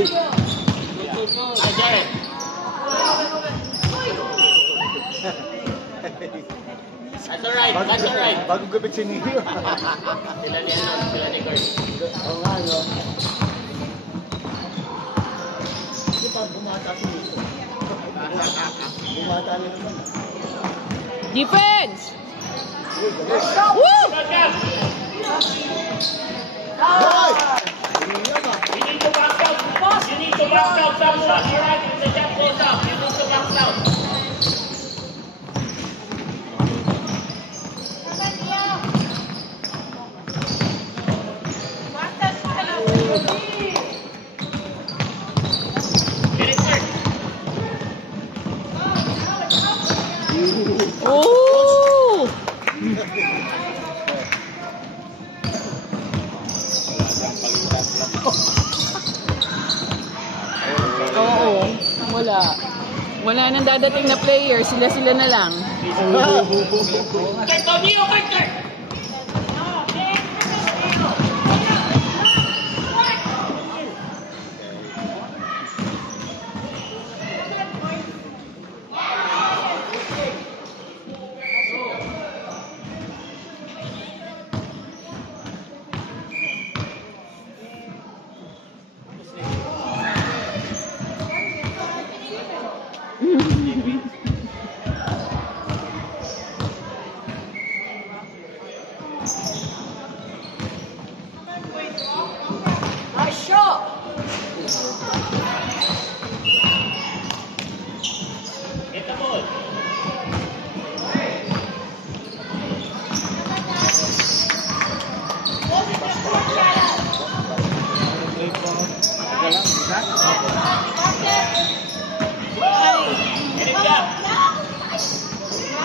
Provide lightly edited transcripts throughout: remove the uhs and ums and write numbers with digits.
That's alright, that's alright. Bagong gupit si Neo. Sila ni Kurt. Oo nga, no? Hindi pa bumata si Neo. Bumata na naman. Defense! Woo! Hoy! You need to box out. You need to box out someone. Alright, if the jump goes up, you need to box out. Oh! Oo, wala. Wala nang dadating na player, sila-sila na lang. Kurt, Tonio, Kurt! Nice shot! Get the ball. Get him down.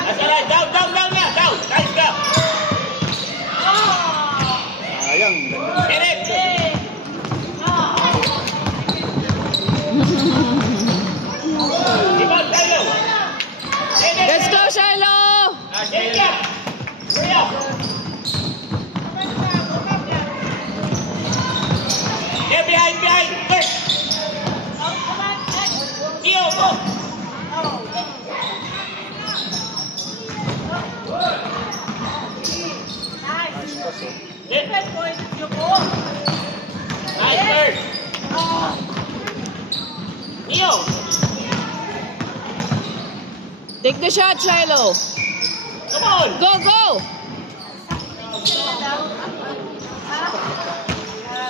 That's alright. Down. Down. Nice go. Sayang. Get it. Keep on, Shiloh. Let's go, Shiloh! Get up. Hurry up. Get behind. Quick. Neo, go. Nice bird. Neo. Take the shot, Shiloh. Come on. Go!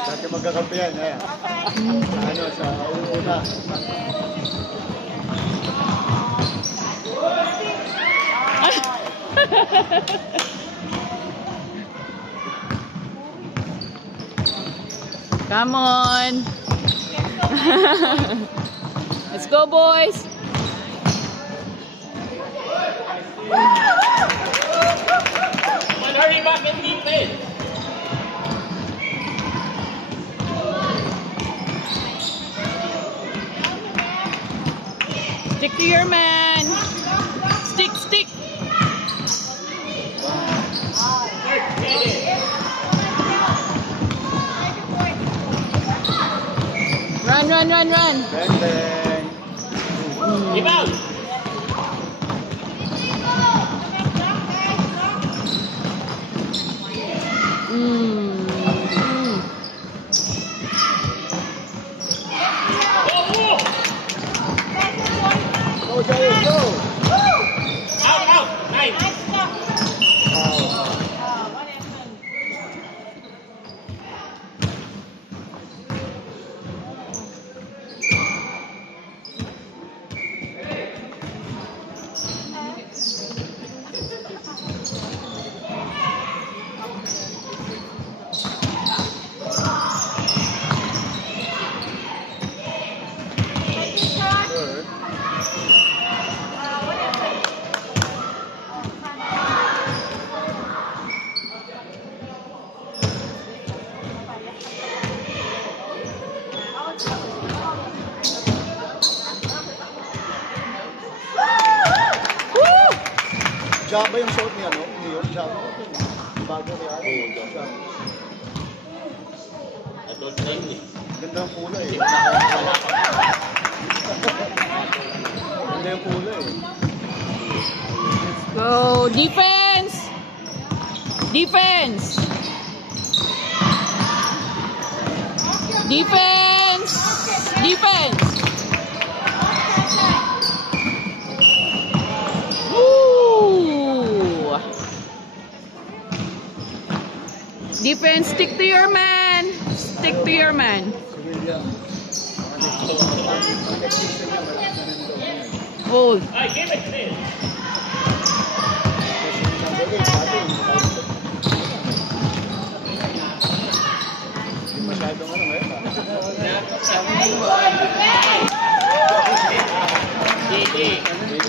Dati magkakampihan. Ano, sa una. Come on. Let's go, boys. Come on, hurry back and defense. Stick to your man. Stick. Run. Bang, bang. Keep out. Go, Giants, go! Out. Nice. Java yung short niya, no? Niyo, Java. Bago niya. I don't think it. Ganda ang kulay eh. Oh, defense! Defense! Defense! Defense! Woo! Defense, stick to your man! Stick to your man. Oh, Ay, give it to me. Masyadong ano ngayon ah.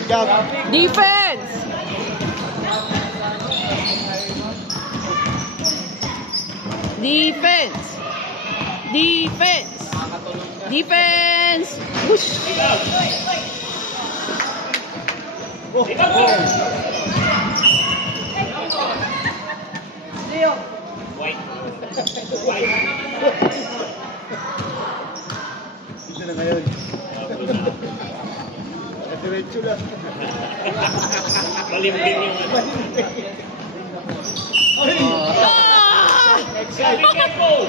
Job. defense! Defense! Defense! Defense! Whoosh! White. Dito na ngayon. Diretso lang. Malimbing yung ano. Ay! Ah! Be careful.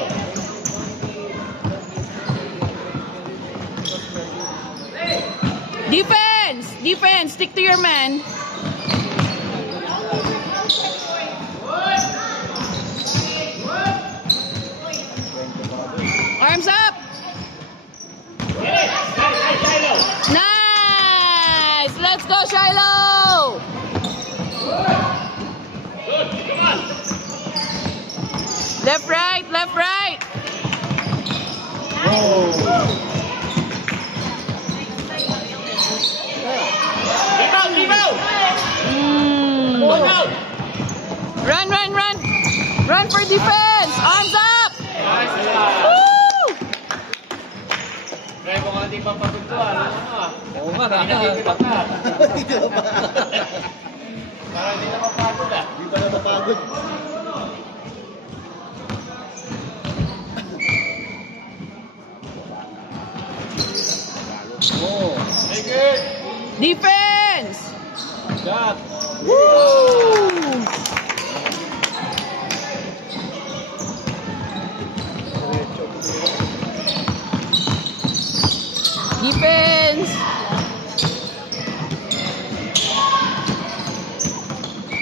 Defense! Defense! Stick to your man. Arms up! Yes. Nice, Shiloh. Nice! Let's go, Shiloh! Good. Come on. Left, right, left, right. Rebound, rebound. Look out. Run, run, run. Run for defense. Arms up. Woo! Try mo nga di papatutuan. Oo nga. Para hindi na mapagod ah. Hindi pa napapagod. Oh. Very good. Defense. Shot. Woo! Defense.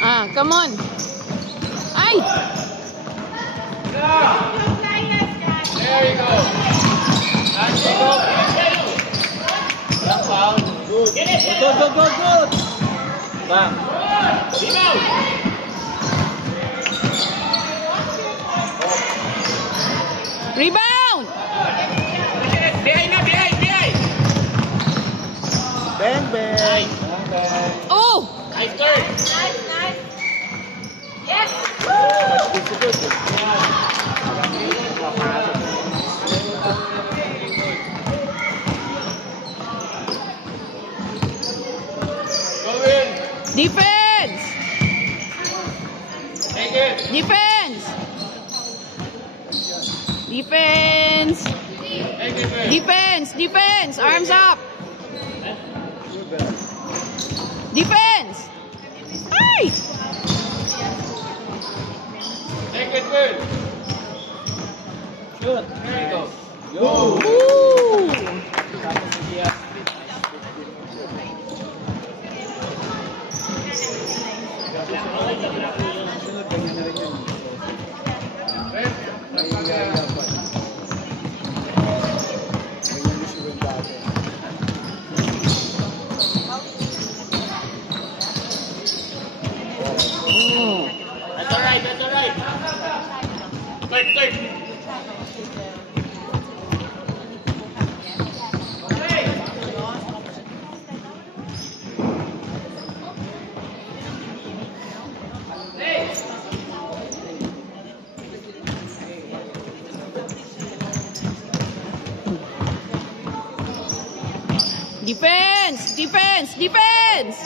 Ah, come on. Ay! There you go. That's it. That's foul. Good. Get it. Good, good, good, good. Bang. Rebound. Rebound! Behind na, behind, behind. Bang, bang. Nice. Bang, bang. Oh! Nice turn. Good, good, good. Go in. Defense! Take it. Defense! Defense! Take it, man. Defense! Defense! Arms up! Good, bang. Defense! Ay! Take it, man. Good. There you go. Go. Woo! Sunod, ganyan na rin yan. Mahihirapan. Ganyan gusto yung dati. That's all right, that's all right. Third, third. Defense! Defense! Defense!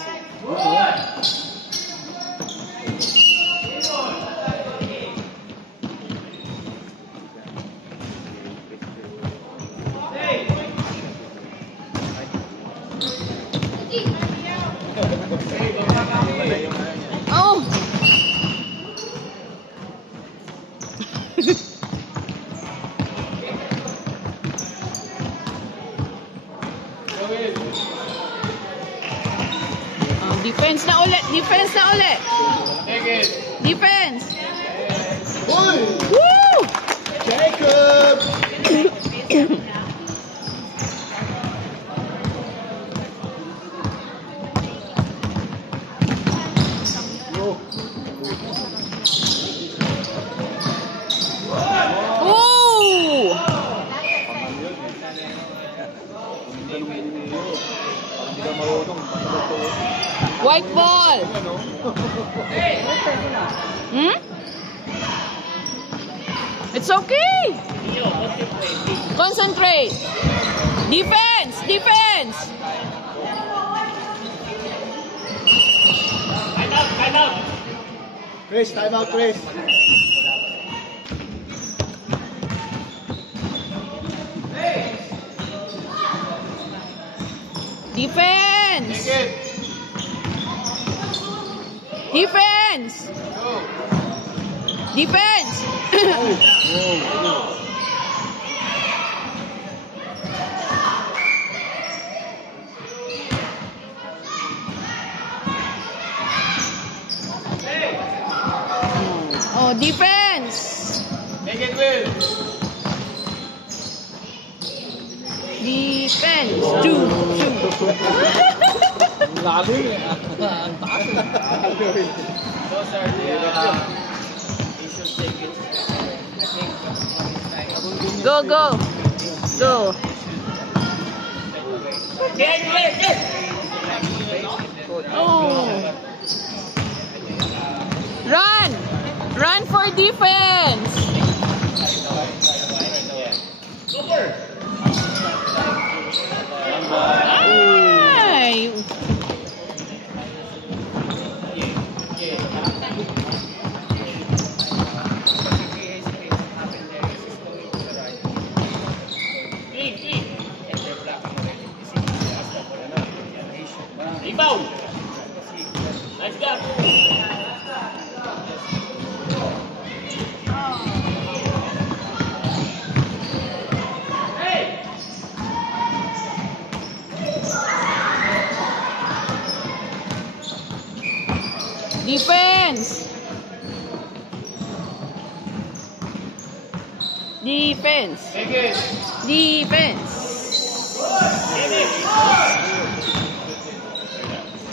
Defense na ulit. Defense na ulit. Defense. Uy! Woo! Jacob! Ooh! White ball. Hmm? It's okay. Concentrate. Defense. Defense. Time out. Chris, time out, Chris. Defense. Defense. Defense. Oh, defense. Make it win. Defense. Two. Lalo eh. Ang taas eh. Those are the Asian tickets. Go. Oh. Run for defense. Super. Ay. Rebound. Nice gun. Defense. Defense. Take it. Defense. Get it.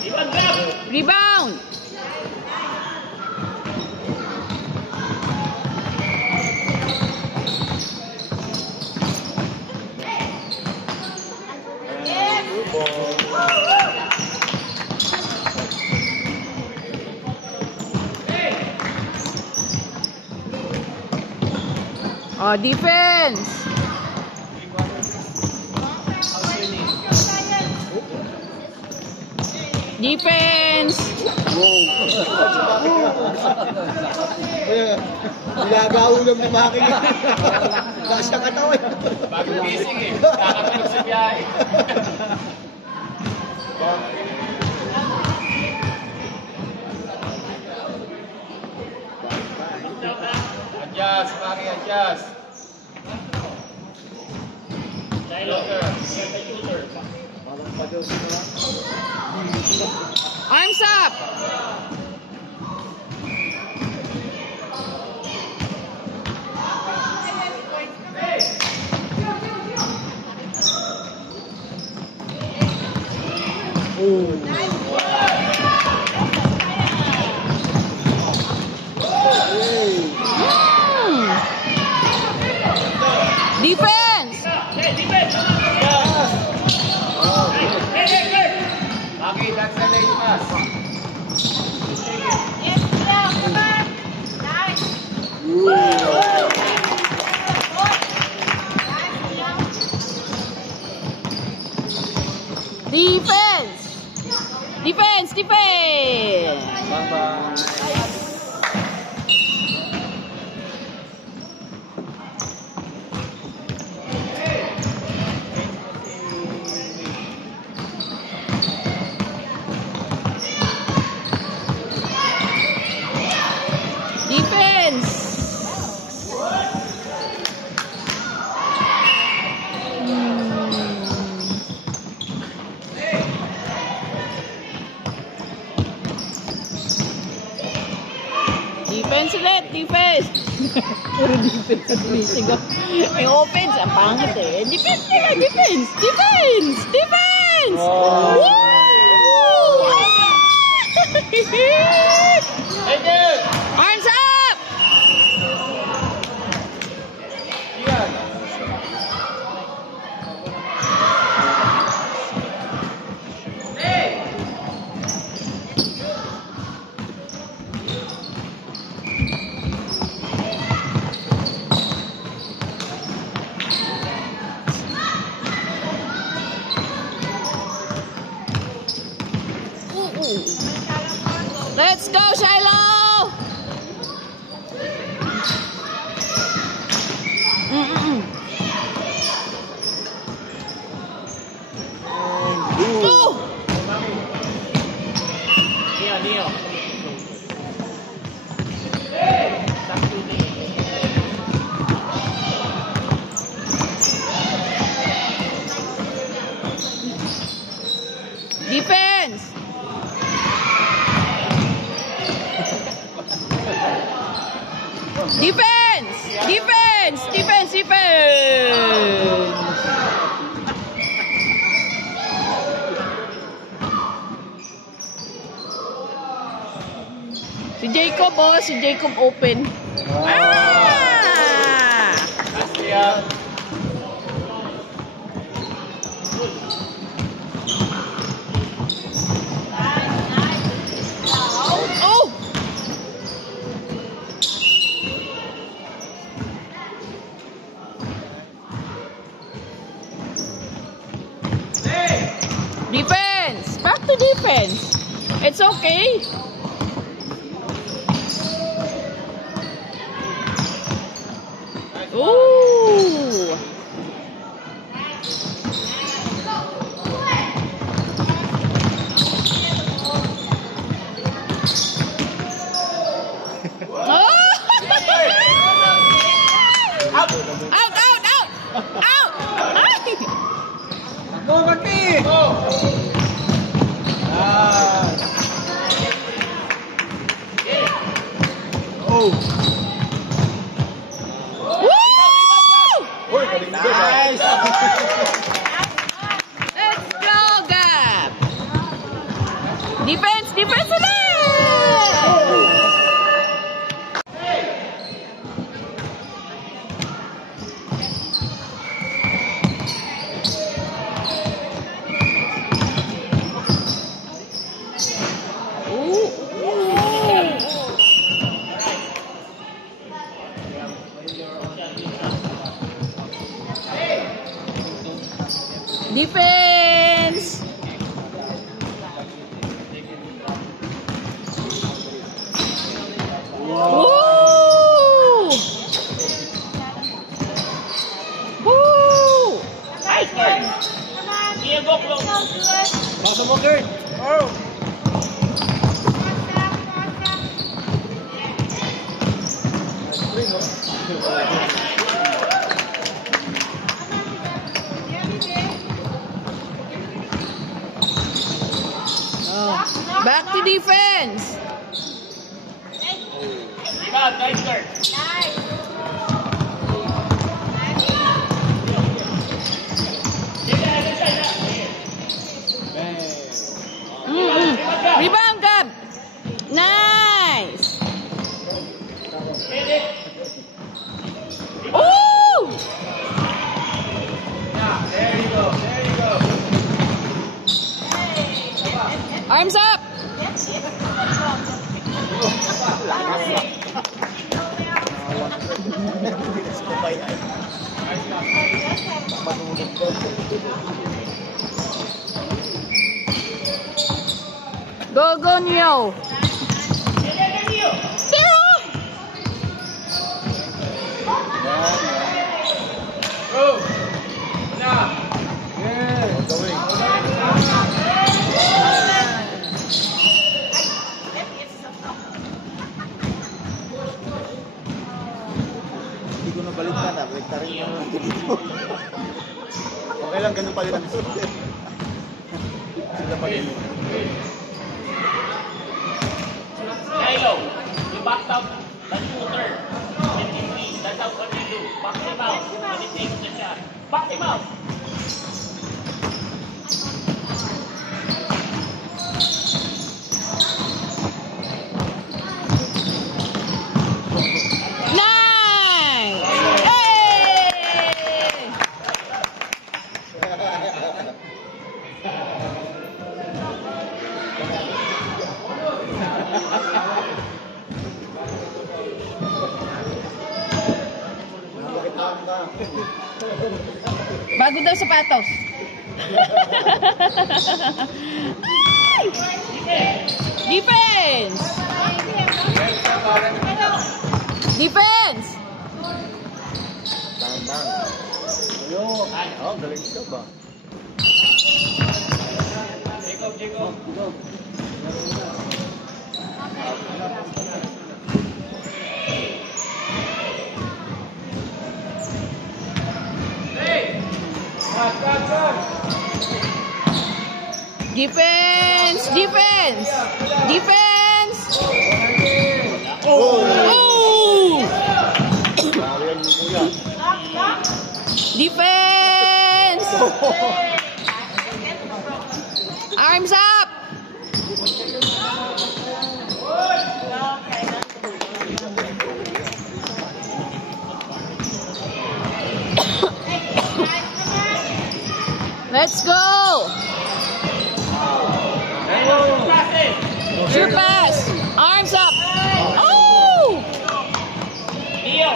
Rebound grab. Rebound. Oh, defense. Defense. Nilagaulam ni Maki. Nasa katawan. Bagong gising eh. Nakatulog sa biyahe. Adjust, Maki, adjust. Arms up. Defense. Hey, defense. Maki, that's the late pass. Defense. Defense. Defense. Defense. Defense ulit, defense. Puro defense at Michigan. May offense, ang pangit eh. Defense nila, defense, defense, defense! Oh. Woo! Arms up! Let's go, Shiloh! Two! Neo. Defense! Defense! Defense! Defense! Defense! Si Jacob, oh, si Jacob open. Ah! Oh! Defense! Back to defense. It's okay. Ooh! Out! Out! Out! Out! Out! Ay! Go, Maki! Go! Oh! Woo! Uy, nice! Let's go, Gab! Defense! Defense ulit! Defense! Woo! Woo! Nice, Kurt. Diego, close. Pasa mo, Kurt! Oh! Back to defense! Rebound, nice, Kurt. Rebound, Gab! Nice! Ooh! There you go, there you go. Arms up! Go, go, Neo! Go! Yes! Hindi ko nabaliktad ah. Baliktad rin yung dito. Okay lang, ganun pa rin ang suot. Sila pa rin. Shiloh, you backed up. The shooter. 23. That's how what you do. Back him out. When he takes the shot. Back him out. Nice! Hey! Bago daw sapatos. Ay! Defense! Defense! Bang. Ayun. Oh, galing ka ba? Jacob. Defense! Defense! Defense! Oh! Oh! Grabe yan, kuya. Defense! Arms up! Let's go! Sure pass! Arms up! Oh! Leo.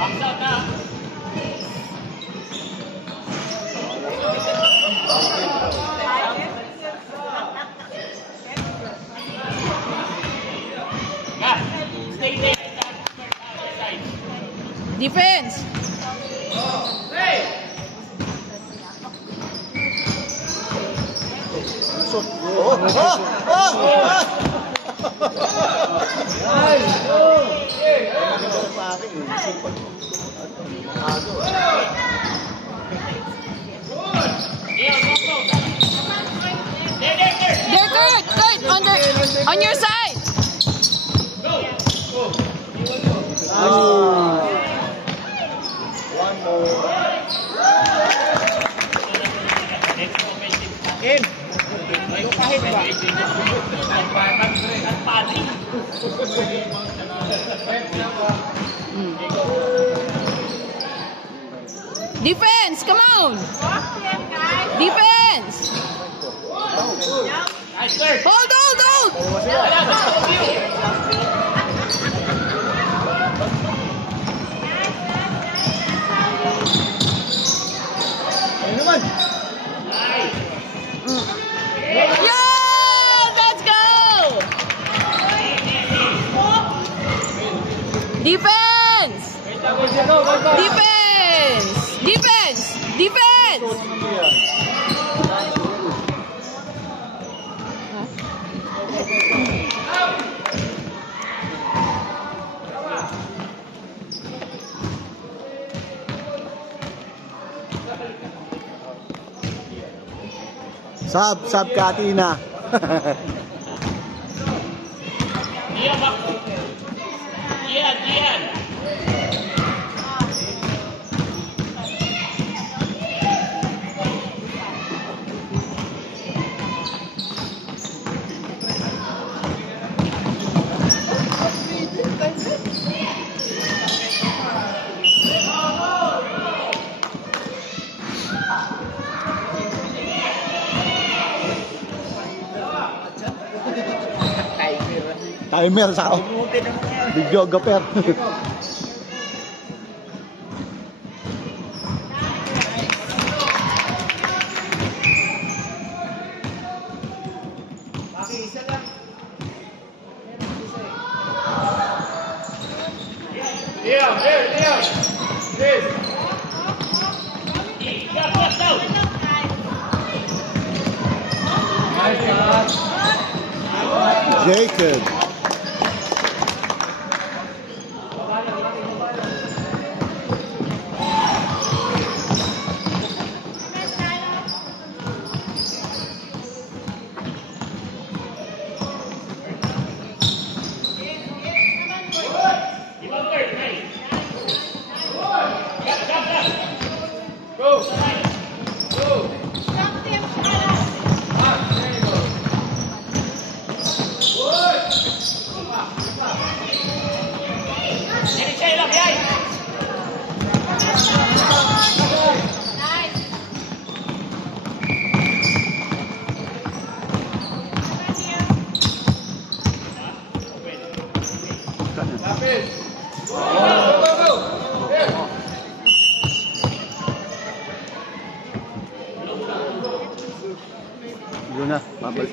Box out na. Guys, stay there. Defense! Shoot. Oh! Nice! Maganda sa akin. Shoot. Ano? Leo, go. There. There, Kurt! On your side! One more. In. May kahit ba? Ang padri. Defense! Come on! Defense! Nice, Kurt. Hold! Wala, go, you. Ayun naman. Nice. Yeah! Let's go! Defense! Defense! Sub Katina. Gian. Timer sa videographer. Jacob. Yun na, mabalik.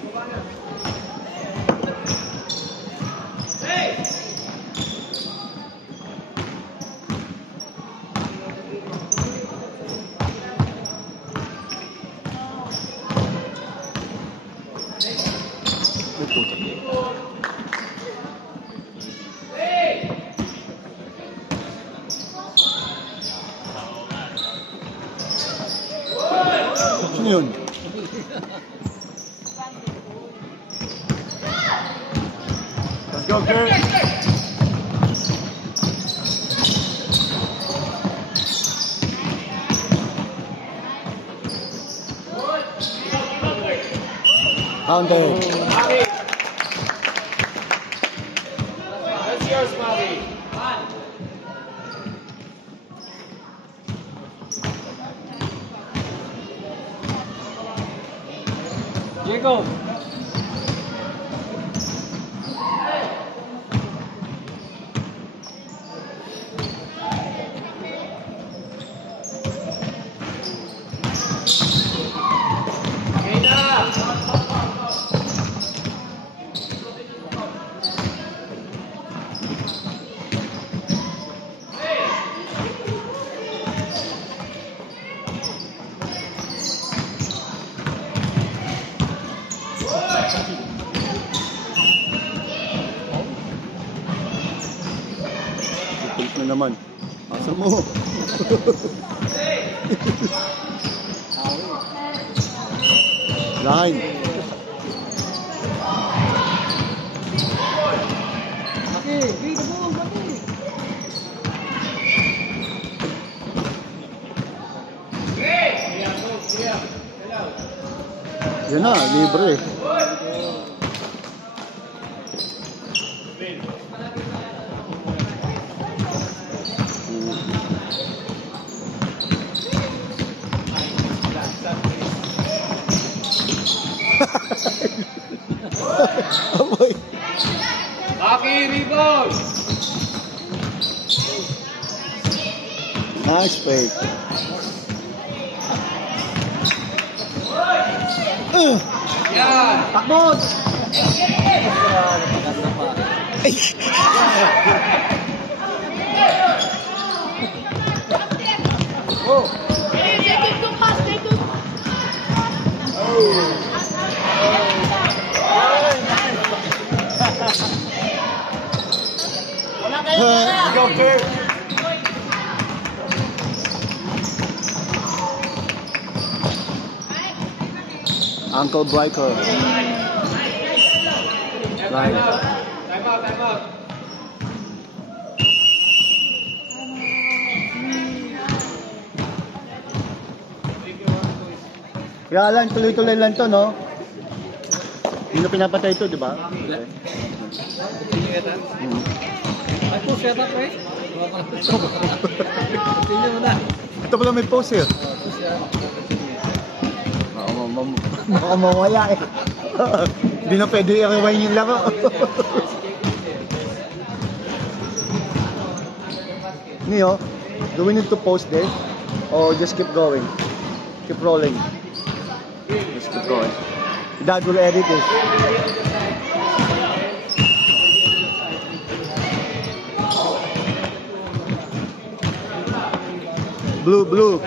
Sino yun? Let's go, Kurt. Counter. That's yours, Bobby. Diego. Kulit na naman. Asa mo? Line. Yan na, libre. Aboy. Baki, rebound. Nice play. Yan. Takbot! Go, Kurt. Uncle Biker. Right. Time out, time out. Kaya lang, tuloy-tuloy lang to, no? Hindi na pinapatay ito, di ba? Ako, shut up, right? Ito pala may pose eh. Baka mawala eh. Hindi na pwede i-rewind yung laro. Neo, do we need to post this? Or just keep going? Keep rolling. Just keep going. Dad will edit this. Blue.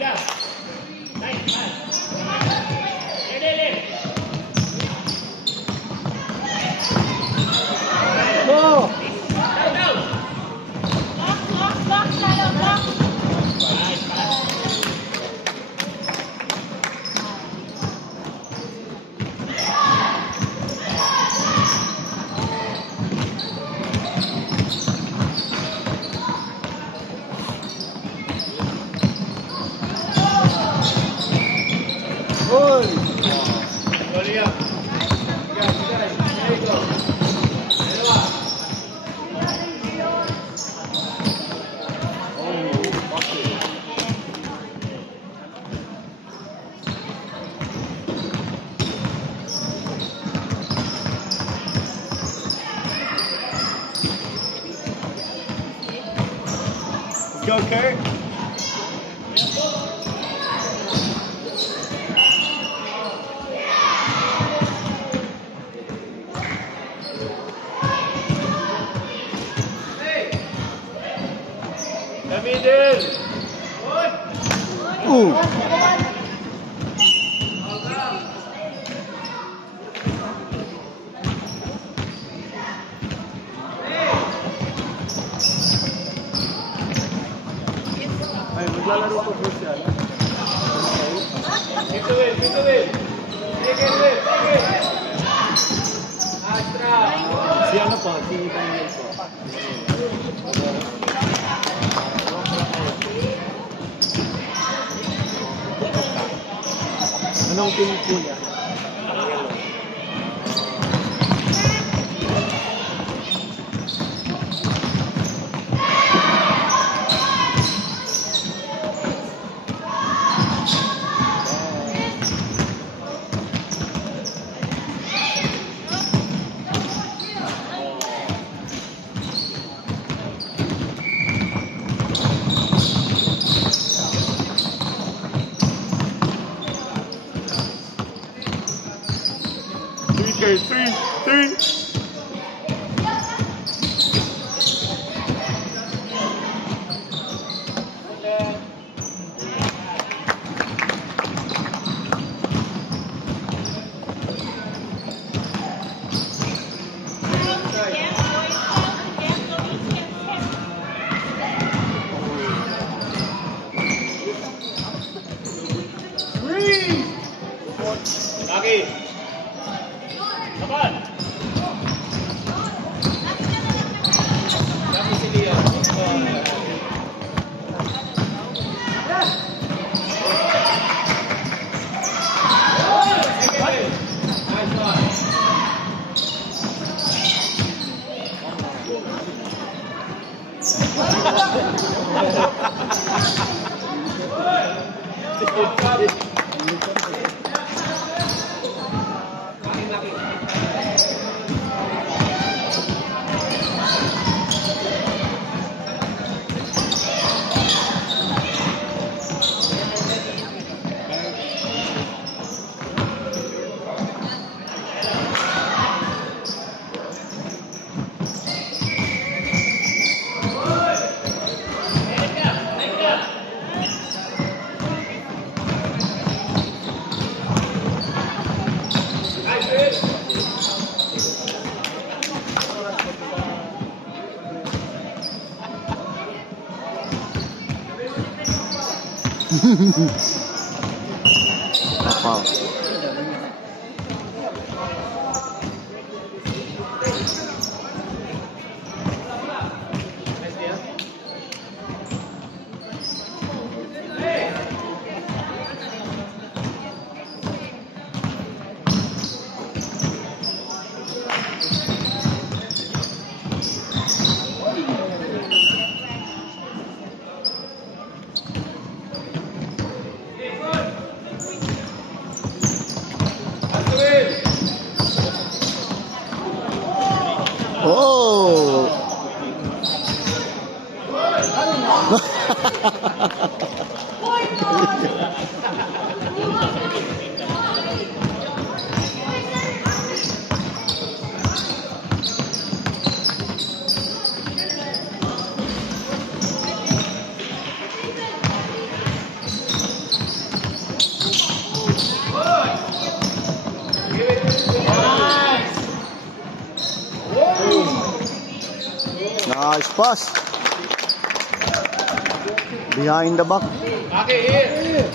Help. Nice. Go! Go, Kurt. Ooh. Ay, maglalaro po po siya. Dito Will. Take it. Astra. Si ano po? Si Daniel po. Anong team po niya? Three. Lagi. Come on. Lagi si Leo. Wow. Oh! Nice pass. Behind the back. Okay, here.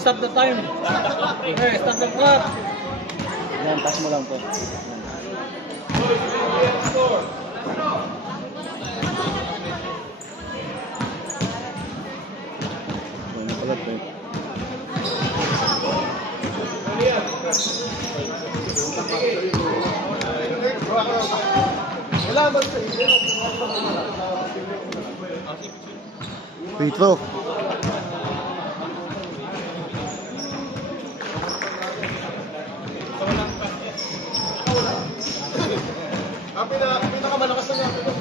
Stop the time. Okay, stop the clock. Yan, pass mo lang to. Yan pala, Brent. Free throw. Pinakamalakas na natin.